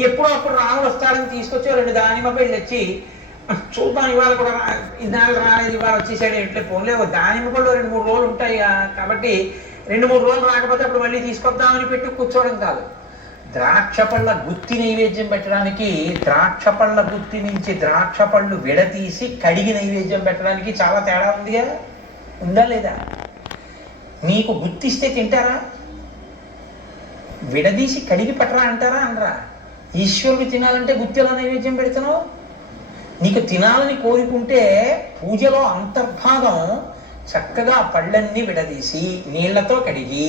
ఎప్పుడో అప్పుడు రాముడు వస్తాడని తీసుకొచ్చి రెండు దానిమ్మ పళ్ళు వచ్చి. చూద్దాం ఇవాళ కూడా ఇన్నాళ్ళు రాలేదు ఇవాళ వచ్చేసాడు ఎట్లే పోలే ఒక దానిమ్మ పళ్ళు రెండు మూడు రోజులు ఉంటాయి కాబట్టి రెండు మూడు రోజులు రాకపోతే అప్పుడు మళ్ళీ తీసుకొద్దామని పెట్టి కూర్చోవడం కాదు. ద్రాక్ష పళ్ళ గుత్తి నైవేద్యం పెట్టడానికి ద్రాక్ష పళ్ళ గుత్తి నుంచి ద్రాక్ష పళ్ళు విడతీసి కడిగి నైవేద్యం పెట్టడానికి చాలా తేడా ఉందిగా ఉందా లేదా? నీకు గుర్తిస్తే తింటారా? విడదీసి కడిగి పట్టరా అంటారా అనరా? ఈశ్వరుడు తినాలంటే గుత్తిలా నైవేద్యం పెడుతున్నావు? నీకు తినాలని కోరుకుంటే పూజలో అంతర్భాగం చక్కగా పళ్ళన్నీ విడదీసి నీళ్ళతో కడిగి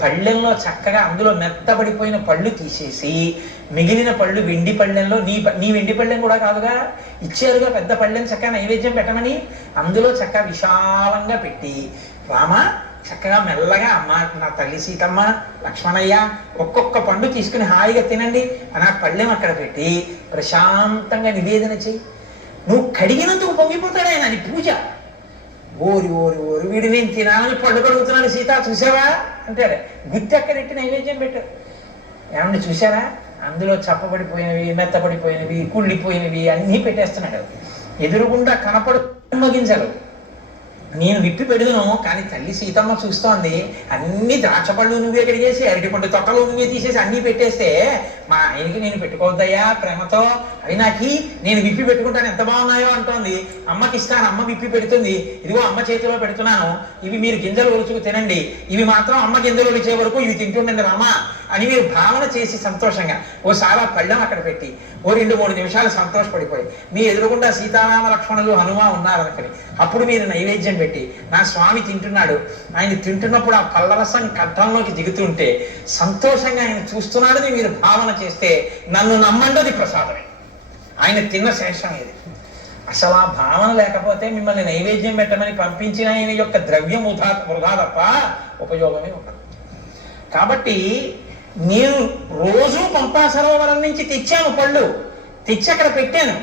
పళ్ళెంలో చక్కగా అందులో మెత్తబడిపోయిన పళ్ళు తీసేసి మిగిలిన పళ్ళు వెండి పళ్ళెంలో నీ నీ వెండి పళ్ళెం కూడా కాదుగా ఇచ్చారుగా పెద్ద పళ్ళెం చక్కగా నైవేద్యం పెట్టమని అందులో చక్కగా విశాలంగా పెట్టి రామా చక్కగా మెల్లగా అమ్మ నా తల్లి సీతమ్మ లక్ష్మణయ్య ఒక్కొక్క పండు తీసుకుని హాయిగా తినండి. అని ఆ పళ్ళెం అక్కడ పెట్టి ప్రశాంతంగా నివేదన చెయ్యి. నువ్వు కడిగినందుకు పొంగిపోతాడు ఆయన అది పూజ. ఓరి ఓరి ఓరి వీడు నేను తినాలని పళ్ళు కడుగుతున్నాను సీత చూసావా? అంటాడు. గుత్తి అక్కడెట్టి నైవేద్యం పెట్టారు ఏమన్నా చూసారా? అందులో చప్పబడిపోయినవి మెత్తబడిపోయినవి కుళ్ళిపోయినవి అన్నీ పెట్టేస్తున్నాడు. ఎదురుగుండా కనపడు మగించరు నేను విప్పి పెడుదును కానీ తల్లి సీతమ్మ చూస్తోంది. అన్ని ద్రాక్ష పళ్ళు నువ్వే కడిగేసి అరటిపండు తొక్కలు నువ్వే తీసేసి అన్నీ పెట్టేస్తే మా ఆయనకి నేను పెట్టుకోవద్దయ్యా ప్రేమతో. అవి నాకి నేను విప్పి పెట్టుకుంటాను ఎంత బాగున్నాయో అంటోంది. అమ్మకి ఇస్తాను అమ్మ విప్పి పెడుతుంది. ఇదిగో అమ్మ చేతిలో పెడుతున్నాను. ఇవి మీరు గింజలు ఒలుచుకు తినండి. ఇవి మాత్రం అమ్మ గింజలు ఒలిచే వరకు ఇవి తింటుండండి రామా. అని మీరు భావన చేసి సంతోషంగా ఓసారి ఆ పళ్ళెం అక్కడ పెట్టి ఓ రెండు మూడు నిమిషాలు సంతోషపడిపోయి మీ ఎదురుగుండా సీతారామ లక్ష్మణులు హనుమ ఉన్నారనుకుని అప్పుడు మీరు నైవేద్యం పెట్టి నా స్వామి తింటున్నాడు ఆయన తింటున్నప్పుడు ఆ పళ్ళరసం కంఠంలోకి దిగుతుంటే సంతోషంగా ఆయన చూస్తున్నాడని మీరు భావన చేస్తే నన్ను నమ్మండది ప్రసాదమే. ఆయన తిన్న శేషం ఇది. అసలు ఆ భావన లేకపోతే మిమ్మల్ని నైవేద్యం పెట్టమని పంపించిన ఆయన యొక్క ద్రవ్యం వృధా వృధా తప్ప ఉపయోగమే ఉండదు. కాబట్టి నేను రోజు పంపా సరోవరం నుంచి తెచ్చాను పళ్ళు. తెచ్చి అక్కడ పెట్టాను.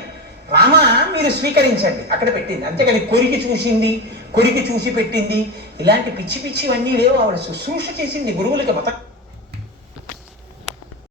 రామ మీరు స్వీకరించండి. అక్కడ పెట్టింది. అంతేకాని కొరికి చూసింది కొరికి చూసి పెట్టింది. ఇలాంటి పిచ్చి పిచ్చివన్నీ లేవు. ఆవిడ శుశ్రూష చేసింది. గురువులకి మత